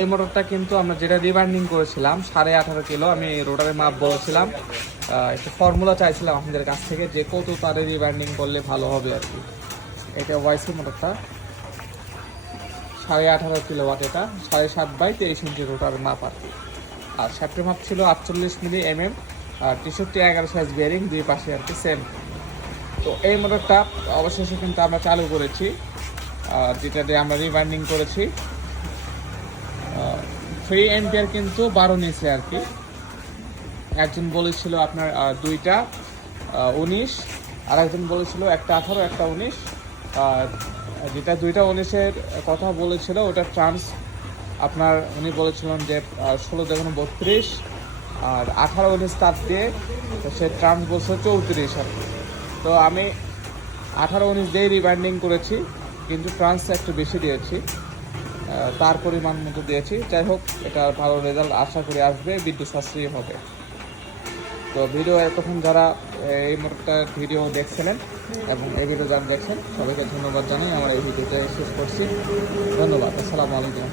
এই মোটরটা কিন্তু আমরা যেটা রিবাইন্ডিং করেছিলাম 18.5 কিলো, আমি রোটারের মাপ বলেছিলাম, একটা ফর্মুলা চাইছিলাম আপনাদের কাছ থেকে যে কত তারে রিবাইন্ডিং করলে ভালো হবে আর কি। এটা ওয়াইসি মোটরটা 18.5 কিলো ওয়াট, এটা 7.5/23 ইঞ্চি রোটারের মাপ আর কি। আর শ্যাফটের মাপ ছিল 48 মিলি আর 63-11 সাইজ বিয়ারিং, দুই পাশে আর কি সেম। তো এই মোটরটা অবশেষে কিন্তু আমরা চালু করেছি, যেটা দিয়ে আমরা রিবাইন্ডিং করেছি। 3 এম্পিয়ার কিন্তু 12 নিচে আর কি। একজন বলেছিল আপনার দুইটা 19, আর একজন বলেছিল একটা 18 একটা 19। আর যেটা দুইটা 19-এর কথা বলেছিল ওটা ট্রান্স আপনার উনি বলেছিলেন যে 16-32, আর 18-19 তার দিয়ে সে ট্রান্স বলছে 34 আর কি। তো আমি 18-19 দিয়ে রিবাইন্ডিং করেছি, কিন্তু ট্রান্স একটু বেশি দিয়েছি, তার পরিমাণ মতো দিয়েছি। যাই হোক, এটা ভালো রেজাল্ট আশা করি আসবে, বিদ্যুৎ সাশ্রয়ী হবে। তো ভিডিও এতক্ষণ যারা এই মোটরটার ভিডিও দেখছিলেন এবং এই ভিডিও যারা দেখছেন সবাইকে ধন্যবাদ জানাই। আমার এই ভিডিওটা শেষ করছি। ধন্যবাদ। আসসালামু আলাইকুম।